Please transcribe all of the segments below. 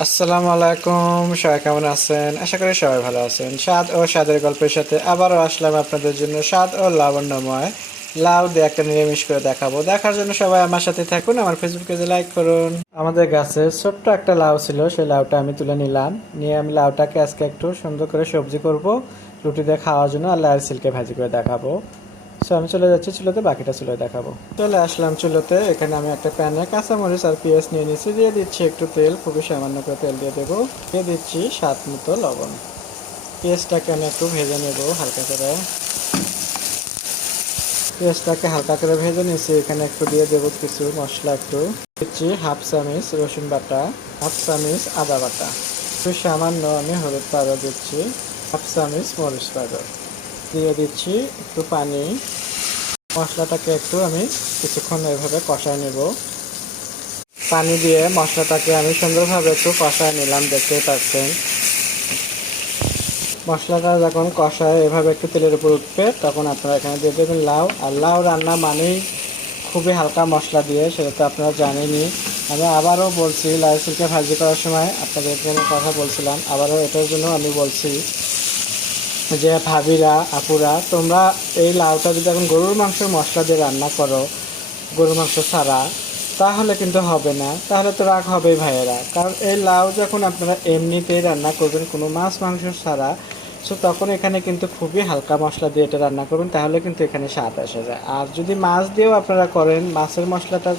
আসসালামু আলাইকুম, সবাই কেমন আছেন? আশা করি সবাই ভালো আছেন। স্বাদ ও স্বাদের গল্পের সাথে আবারও আসলাম আপনাদের জন্য স্বাদ ও লাবণ্যময় লাউ দিয়ে একটা নিরামিষ করে দেখাবো। দেখার জন্য সবাই আমার সাথে থাকুন, আমার ফেসবুক পেজে লাইক করুন। আমাদের গাছে ছোট্ট একটা লাউ ছিল, সেই লাউটা আমি তুলে নিলাম। নিয়ে আমি লাউটাকে আজকে একটু সুন্দর করে সবজি করব, রুটি দিয়ে খাওয়ার জন্য, আর লাউয়ের সিল্কে ভাজি করে দেখাবো। সো আমি চলে যাচ্ছি চুলোতে, বাকিটা চুলোয় দেখাবো। চলে আসলাম চুলোতে। এখানে আমি একটা প্যানে কাঁচামরিচ আর পেঁয়াজ নিয়ে নিচ্ছি। দিয়ে দিচ্ছি একটু তেল, খুবই সামান্য করে তেল দিয়ে দেবো। দিয়ে দিচ্ছি স্বাদ মতো লবণ। পেঁয়াজটাকে আমি একটু ভেজে নেব হালকা করে। পেঁয়াজটাকে হালকা করে ভেজে নিচ্ছি। এখানে একটু দিয়ে দেবো কিছু মশলা, একটু দিচ্ছি হাফ চামচ রসুন বাটা, হাফ চামচ আদা বাটা, একটু সামান্য আমি হলুদ পাউডার দিচ্ছি, হাফ চামচ মরিচ পাউডার দিয়ে দিচ্ছি, একটু পানি। মশলাটাকে একটু আমি কিছুক্ষণ এভাবে কষায় নেব। পানি দিয়ে মশলাটাকে আমি সুন্দরভাবে একটু কষায় নিলাম, দেখতেই পাচ্ছেন। মশলাটা যখন কষায় এভাবে একটু তেলের উপর উঠবে, তখন আপনারা এখানে দিয়ে দেবেন লাউ। আর লাউ রান্না মানেই খুবই হালকা মশলা দিয়ে, সেটা তো আপনারা জানেনই। আমি আবারও বলছি, লাউ সিল্কে ভাজি করার সময় আপনাদের এখানে কথা বলছিলাম, আবারও এটার জন্য আমি বলছি যে ভাবিরা, আপুরা, তোমরা এই লাউটা যদি এখন গরুর মাংসের মশলা দিয়ে রান্না করো, গরুর মাংস ছাড়া, তাহলে কিন্তু হবে না। তাহলে তো রাগ হবেই ভাইয়েরা। কারণ এই লাউ যখন আপনারা এমনিতেই রান্না করবেন কোনো মাছ মাংস ছাড়া, সো তখন এখানে কিন্তু খুবই হালকা মশলা দিয়ে এটা রান্না করবেন, তাহলে কিন্তু এখানে স্বাদ আসে যায়। আর যদি মাছ দিয়েও আপনারা করেন, মাছের মশলাটার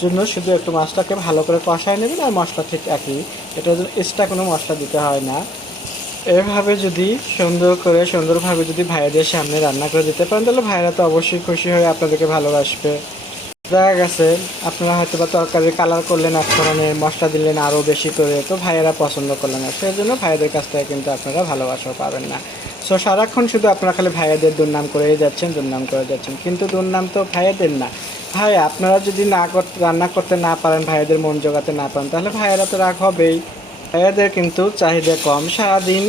জন্য শুধু একটু মাছটাকে ভালো করে কষায় নেবেন, আর মশলা ঠিক একই। এটার জন্য এক্সট্রা কোনো মশলা দিতে হয় না। এভাবে যদি সুন্দরভাবে যদি ভাইয়াদের সামনে রান্না করে দিতে পারেন, তাহলে ভাইরা তো অবশ্যই খুশি হয়ে আপনাদেরকে ভালোবাসবে। দেখা গেছে আপনারা হয়তো বা তরকারি কালার করলেন এক ধরনের, মশলা দিলেন আরও বেশি করে, তো ভাইয়েরা পছন্দ করলেন না, সেই জন্য ভাইয়াদের কাছ থেকে কিন্তু আপনারা ভালোবাসাও পাবেন না। সো সারাক্ষণ শুধু আপনারা খালি ভাইয়াদের দুর্নাম করেই যাচ্ছেন, দুর্নাম করে যাচ্ছেন, কিন্তু দুর্নাম তো ভাইয়াদের না। ভাই আপনারা যদি রান্না করতে না পারেন, ভাইয়াদের মন জোগাতে না পারেন, তাহলে ভাইয়েরা তো রাগ হবেই। ভাইয়াদের কিন্তু চাহিদা কম, সারাদিন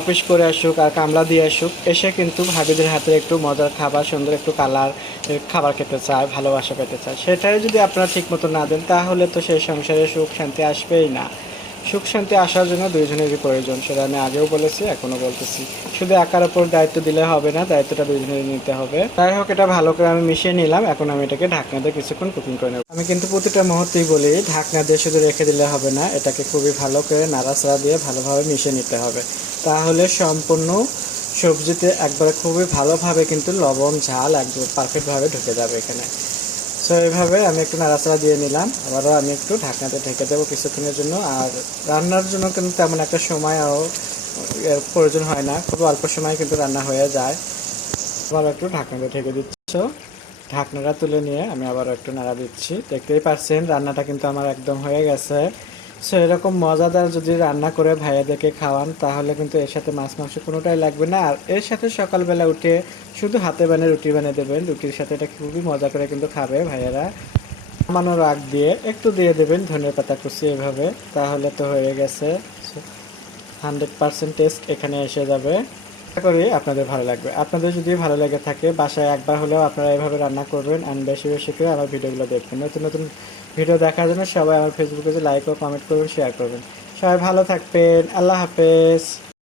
অফিস করে আসুক আর কামলা দিয়ে আসুক, এসে কিন্তু ভাবিদের হাতে একটু মজার খাবার, সুন্দর একটু কালার খাবার খেতে চায়, ভালোবাসা পেতে চায়। সেটাই যদি আপনারা ঠিক মতো না দেন, তাহলে তো সেই সংসারে সুখ শান্তি আসবেই না। সুখ শান্তি আসার জন্য দুইজনেরই প্রয়োজন, সেটা আমি আগেও বলেছি, এখনও বলতেছি। শুধু একার ওপর দায়িত্ব দিলে হবে না, দায়িত্বটা দুইজনেরই নিতে হবে। যাই হোক, এটা ভালো করে আমি মিশিয়ে নিলাম। এখন আমি এটাকে ঢাকনা দিয়ে কিছুক্ষণ কুকিং করে নেব। আমি কিন্তু প্রতিটা মুহূর্তেই বলি, ঢাকনা দিয়ে শুধু রেখে দিলে হবে না, এটাকে খুবই ভালো করে নাড়াচাড়া দিয়ে ভালোভাবে মিশিয়ে নিতে হবে। তাহলে সম্পূর্ণ সবজিতে একবারে খুবই ভালোভাবে কিন্তু লবণ ঝাল একদম পারফেক্টভাবে ঢুকে যাবে এখানে। সো এইভাবে আমি একটু নাড়াচাড়া দিয়ে নিলাম। আবারও আমি একটু ঢাকনাতে ঢেকে দেবো কিছুক্ষণের জন্য। আর রান্নার জন্য কিন্তু তেমন একটা সময়ও এর প্রয়োজন হয় না, খুব অল্প সময় কিন্তু রান্না হয়ে যায়। আবার একটু ঢাকনাটা ঢেকে দিচ্ছ। ঢাকনাটা তুলে নিয়ে আমি আবার একটু নাড়া দিচ্ছি। দেখতেই পাচ্ছেন রান্নাটা কিন্তু আমার একদম হয়ে গেছে। সো এরকম মজাদার যদি রান্না করে ভাইয়াদেরকে খাওয়ান, তাহলে কিন্তু এর সাথে মাছ মাংস কোনোটাই লাগবে না। আর এর সাথে সকালবেলা উঠে শুধু হাতে বানিয়ে রুটি বানিয়ে দেবেন, রুটির সাথে এটা খুবই মজা করে কিন্তু খাবে ভাইয়ারা। সামান্য রাগ দিয়ে একটু দিয়ে দেবেন ধনিয়া পাতা কুচি, এভাবে তাহলে তো হয়ে গেছে। 100% টেস্ট এখানে এসে যাবে। আশা করি আপনাদের ভালো লাগবে। আপনাদের যদি ভালো লেগে থাকে, বাসায় একবার হলেও আপনারা এভাবে রান্না করবেন, আর বেশি বেশি করে আমার ভিডিওগুলো দেখবেন। নতুন নতুন ভিডিও দেখার জন্য সবাই আমার ফেসবুক পেজে লাইক ও কমেন্ট করবেন, শেয়ার করবেন। সবাই ভালো থাকবেন। আল্লাহ হাফেজ।